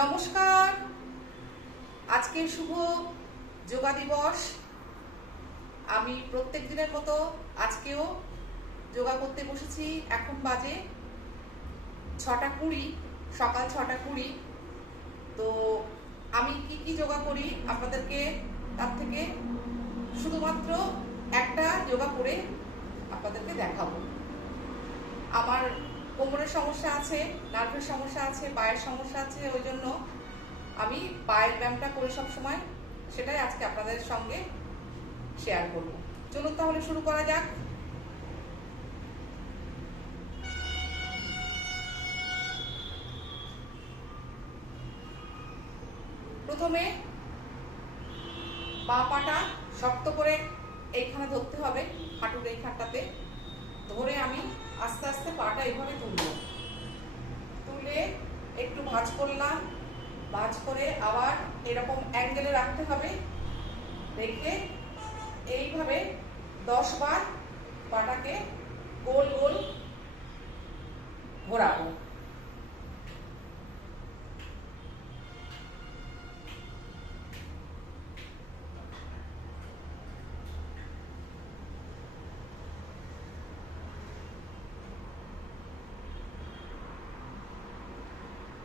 নমস্কার। আজকে শুভ যোগা দিবস। আমি প্রত্যেক দিনের মতো আজকেও যোগা করতে বসেছি। এখন বাজে 6:20, সকাল 6:20। তো আমি কি যোগা করি আপনাদেরকে তার থেকে শুধুমাত্র একটা যোগা করে আপনাদেরকে দেখাবো। আমার কোমরের সমস্যা আছে, নার্ভের সমস্যা আছে, পায়ের সমস্যা আছে, ওই জন্য আমি পায়ের ব্যায়ামটা করি সবসময়। সেটাই আজকে আপনাদের সঙ্গে শেয়ার করব। চলুন তাহলে শুরু করা যাক। প্রথমে বাঁ পাটা শক্ত করে এইখানে ধরতে হবে, হাঁটুর এইখানটাতে ধরে আমি আস্তে আস্তে পাটা এইভাবে তুলে একটু ভাঁজ করলাম। ভাঁজ করে আবার এরকম অ্যাঙ্গেলে রাখতে হবে, রেখে এইভাবে 10 বার পাটাকে গোল গোল ঘোরাবো।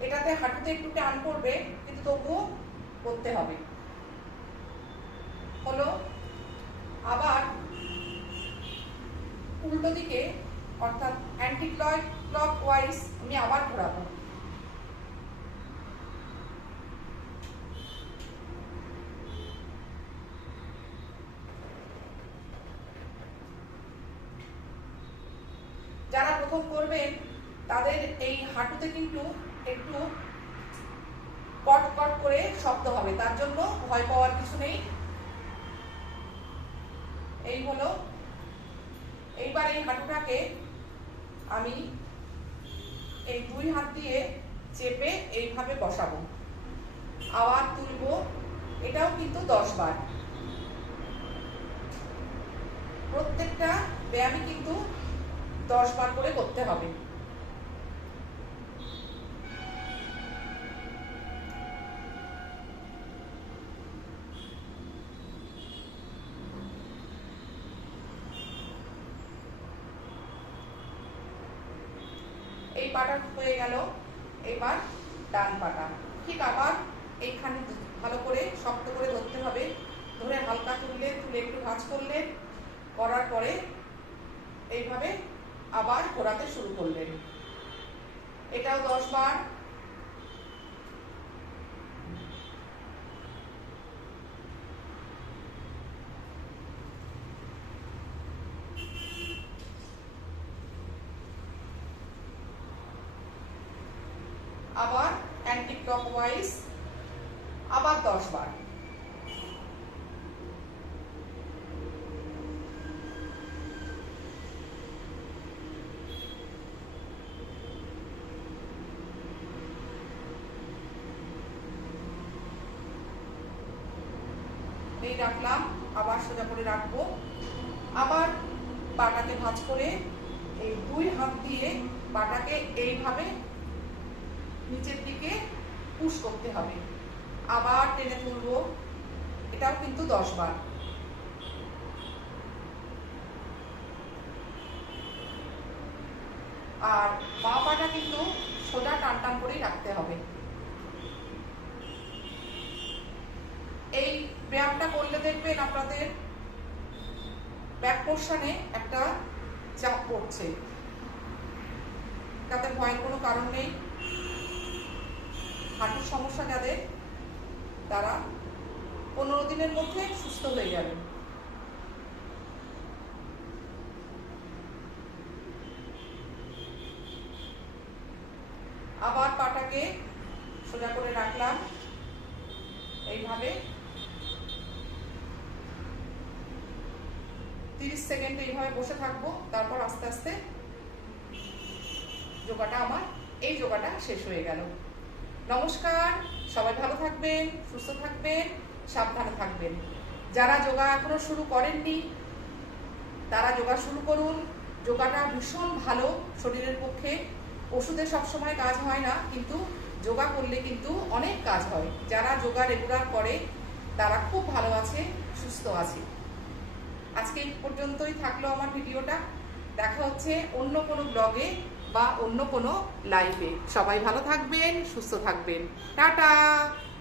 এটাতে হাঁটুতে একটু টান পড়বে, কিন্তু তবুও করতে হবে। হলো। আবার উল্টো দিকে অর্থাৎ অ্যান্টি ক্লক ওয়াইজ আমি আবার ঘোরাবো। যারা প্রথম করবেন তাদের এই হাঁটুতে কিন্তু একটু কট কট করে শব্দ হবে, তার জন্য ভয় পাওয়ার কিছু নেই। এই হলো। এইবার এই হাঁটুটাকে আমি এই 2 হাত দিয়ে চেপে এইভাবে বসাবো, আবার তুলবো। এটাও কিন্তু 10 বার। প্রত্যেকটা ব্যায়ামই কিন্তু 10 বার করে করতে হবে। এই পাটা হয়ে গেল। এবার ডান পাটা ঠিক আবার এইখানে ভালো করে শক্ত করে ধরতে হবে। ধরে হালকা তুলে একটু ভাঁজ করলেন, করার পরে এইভাবে আবার ঘোরাতে শুরু করলেন। এটাও 10 বার। আবার অ্যান্টি ক্লক ওয়াইজ আবার 10 বার। এই রাখলাম, আবার সোজা করে রাখবো। আবার পাটাকে ভাঁজ করে এই 2 হাত দিয়ে পাটাকে এইভাবে নিচের দিকে পুশ করতে হবে, আবার টেনে তুলবো। এটাও কিন্তু 10 বার। আর বাঁ পাটা কিন্তু সোজা টান টান করেই রাখতে হবে। এই ব্যায়ামটা করলে দেখবেন আপনাদের ব্যাক পোর্শনে একটা চাপ পড়ছে, তাতে ভয়ের কোনো কারণ নেই। হাঁটুর সমস্যা যাদের, তারা 15 দিনের মধ্যে সুস্থ হয়ে যাবে। আবার পাটাকে সোজা করে রাখলাম, এইভাবে 30 সেকেন্ড এইভাবে বসে থাকবো। তারপর আস্তে আস্তে যোগাটা আমার এই যোগাটা শেষ হয়ে গেল। নমস্কার, সবাই ভালো থাকবেন, সুস্থ থাকবেন, সাবধানে থাকবেন। যারা যোগা এখনো শুরু করেননি তারা যোগা শুরু করুন। যোগাটা ভীষণ ভালো শরীরের পক্ষে। ওষুধে সবসময় কাজ হয় না, কিন্তু যোগা করলে কিন্তু অনেক কাজ হয়। যারা যোগা রেগুলার করে তারা খুব ভালো আছে, সুস্থ আছে। আজকে এই পর্যন্তই থাকলো আমার ভিডিওটা। দেখা হচ্ছে অন্য কোনো ব্লগে বা অন্য কোনো লাইভে। সবাই ভালো থাকবেন, সুস্থ থাকবেন। টাটা।